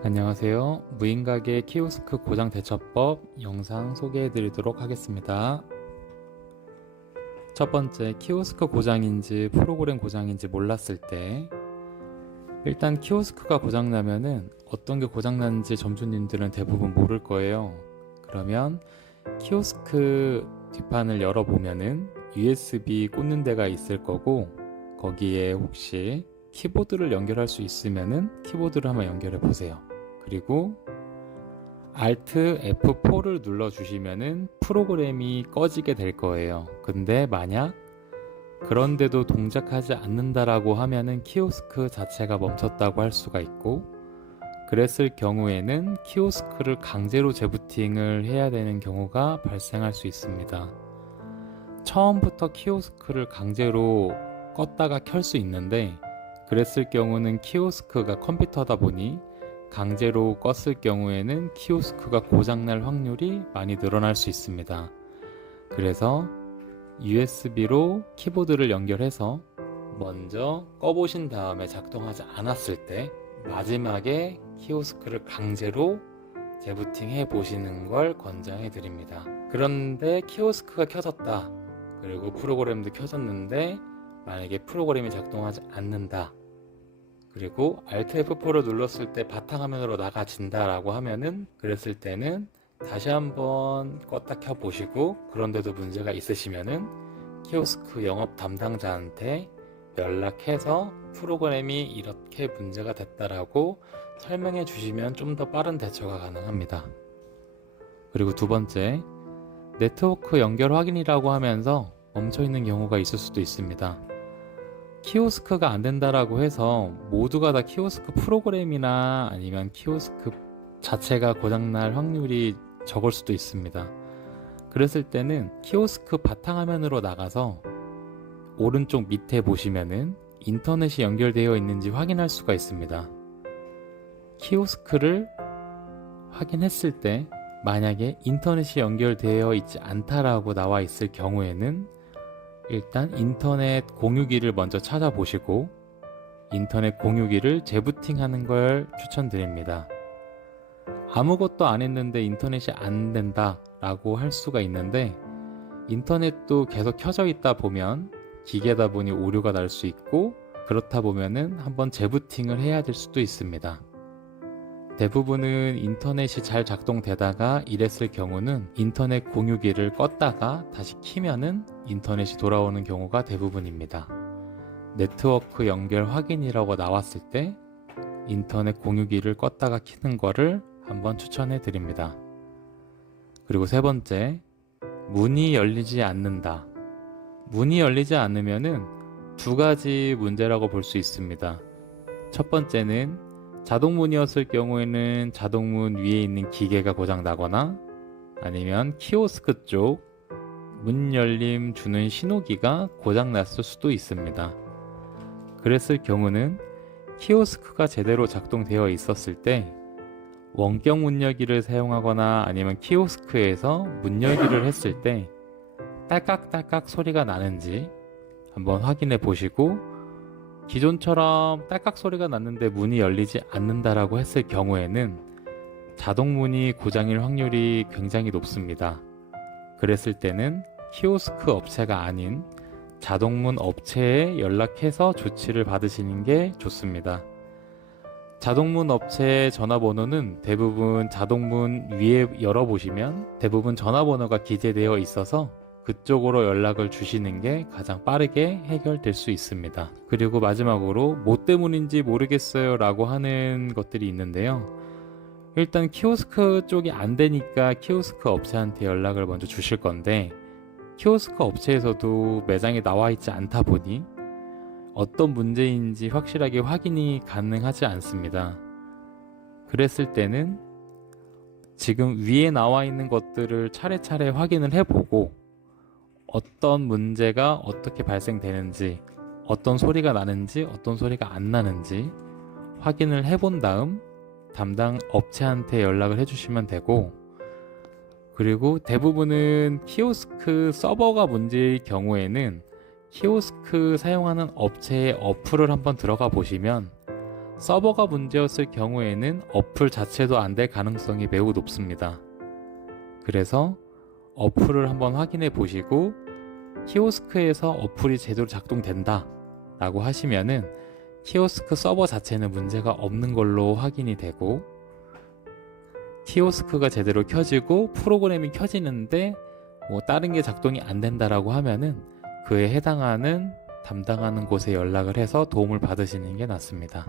안녕하세요. 무인가게 키오스크 고장 대처법 영상 소개해 드리도록 하겠습니다. 첫 번째, 키오스크 고장인지 프로그램 고장인지 몰랐을 때, 일단 키오스크가 고장나면은 어떤 게 고장났는지 점주님들은 대부분 모를 거예요. 그러면 키오스크 뒷판을 열어보면은 USB 꽂는 데가 있을 거고, 거기에 혹시 키보드를 연결할 수 있으면은 키보드를 한번 연결해 보세요. 그리고 Alt F4를 눌러 주시면은 프로그램이 꺼지게 될 거예요. 근데 만약 그런데도 동작하지 않는다라고 하면은 키오스크 자체가 멈췄다고 할 수가 있고, 그랬을 경우에는 키오스크를 강제로 재부팅을 해야 되는 경우가 발생할 수 있습니다. 처음부터 키오스크를 강제로 껐다가 켤 수 있는데, 그랬을 경우는 키오스크가 컴퓨터다 보니 강제로 껐을 경우에는 키오스크가 고장날 확률이 많이 늘어날 수 있습니다. 그래서 USB로 키보드를 연결해서 먼저 꺼보신 다음에 작동하지 않았을 때 마지막에 키오스크를 강제로 재부팅 해 보시는 걸 권장해 드립니다. 그런데 키오스크가 켜졌다, 그리고 프로그램도 켜졌는데 만약에 프로그램이 작동하지 않는다, 그리고 Alt F4를 눌렀을 때 바탕화면으로 나가진다 라고 하면은, 그랬을 때는 다시 한번 껐다 켜 보시고, 그런데도 문제가 있으시면은 키오스크 영업 담당자한테 연락해서 프로그램이 이렇게 문제가 됐다라고 설명해 주시면 좀 더 빠른 대처가 가능합니다. 그리고 두 번째, 네트워크 연결 확인이라고 하면서 멈춰 있는 경우가 있을 수도 있습니다. 키오스크가 안 된다라고 해서 모두가 다 키오스크 프로그램이나 아니면 키오스크 자체가 고장날 확률이 적을 수도 있습니다. 그랬을 때는 키오스크 바탕화면으로 나가서 오른쪽 밑에 보시면은 인터넷이 연결되어 있는지 확인할 수가 있습니다. 키오스크를 확인했을 때 만약에 인터넷이 연결되어 있지 않다라고 나와 있을 경우에는 일단 인터넷 공유기를 먼저 찾아보시고 인터넷 공유기를 재부팅하는 걸 추천드립니다. 아무것도 안 했는데 인터넷이 안 된다 라고 할 수가 있는데, 인터넷도 계속 켜져 있다 보면 기계다 보니 오류가 날 수 있고, 그렇다 보면은 한번 재부팅을 해야 될 수도 있습니다. 대부분은 인터넷이 잘 작동되다가 이랬을 경우는 인터넷 공유기를 껐다가 다시 키면은 인터넷이 돌아오는 경우가 대부분입니다. 네트워크 연결 확인이라고 나왔을 때 인터넷 공유기를 껐다가 키는 거를 한번 추천해 드립니다. 그리고 세 번째, 문이 열리지 않는다. 문이 열리지 않으면은 두 가지 문제라고 볼 수 있습니다. 첫 번째는 자동문이었을 경우에는 자동문 위에 있는 기계가 고장 나거나, 아니면 키오스크 쪽 문 열림 주는 신호기가 고장 났을 수도 있습니다. 그랬을 경우는 키오스크가 제대로 작동되어 있었을 때 원격 문 열기를 사용하거나, 아니면 키오스크에서 문 열기를 했을 때 딸깍딸깍 소리가 나는지 한번 확인해 보시고, 기존처럼 딸깍 소리가 났는데 문이 열리지 않는다라고 했을 경우에는 자동문이 고장일 확률이 굉장히 높습니다. 그랬을 때는 키오스크 업체가 아닌 자동문 업체에 연락해서 조치를 받으시는 게 좋습니다. 자동문 업체의 전화번호는 대부분 자동문 위에 열어보시면 대부분 전화번호가 기재되어 있어서 그쪽으로 연락을 주시는 게 가장 빠르게 해결될 수 있습니다. 그리고 마지막으로 뭐 때문인지 모르겠어요 라고 하는 것들이 있는데요. 일단 키오스크 쪽이 안 되니까 키오스크 업체한테 연락을 먼저 주실 건데, 키오스크 업체에서도 매장에 나와 있지 않다 보니 어떤 문제인지 확실하게 확인이 가능하지 않습니다. 그랬을 때는 지금 위에 나와 있는 것들을 차례차례 확인을 해보고 어떤 문제가 어떻게 발생되는지, 어떤 소리가 나는지 어떤 소리가 안 나는지 확인을 해본 다음 담당 업체한테 연락을 해주시면 되고, 그리고 대부분은 키오스크 서버가 문제일 경우에는 키오스크 사용하는 업체의 어플을 한번 들어가 보시면 서버가 문제였을 경우에는 어플 자체도 안 될 가능성이 매우 높습니다. 그래서 어플을 한번 확인해 보시고 키오스크에서 어플이 제대로 작동된다 라고 하시면은 키오스크 서버 자체는 문제가 없는 걸로 확인이 되고, 키오스크가 제대로 켜지고 프로그램이 켜지는데 다른 게 작동이 안 된다라고 하면은 그에 해당하는 담당하는 곳에 연락을 해서 도움을 받으시는 게 낫습니다.